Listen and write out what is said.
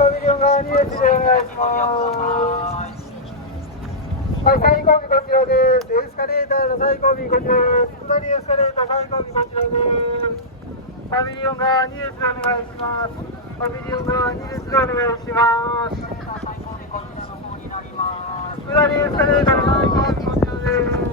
パビリオン側2列でお願いします。はい、最後尾こちらです。エスカレーターの最後尾こちらです。下りエスカレーター最後尾こちらです。パビリオン側2列でお願いします。パビリオン側2列でお願いします。下りエスカレーターの最後尾こちらです。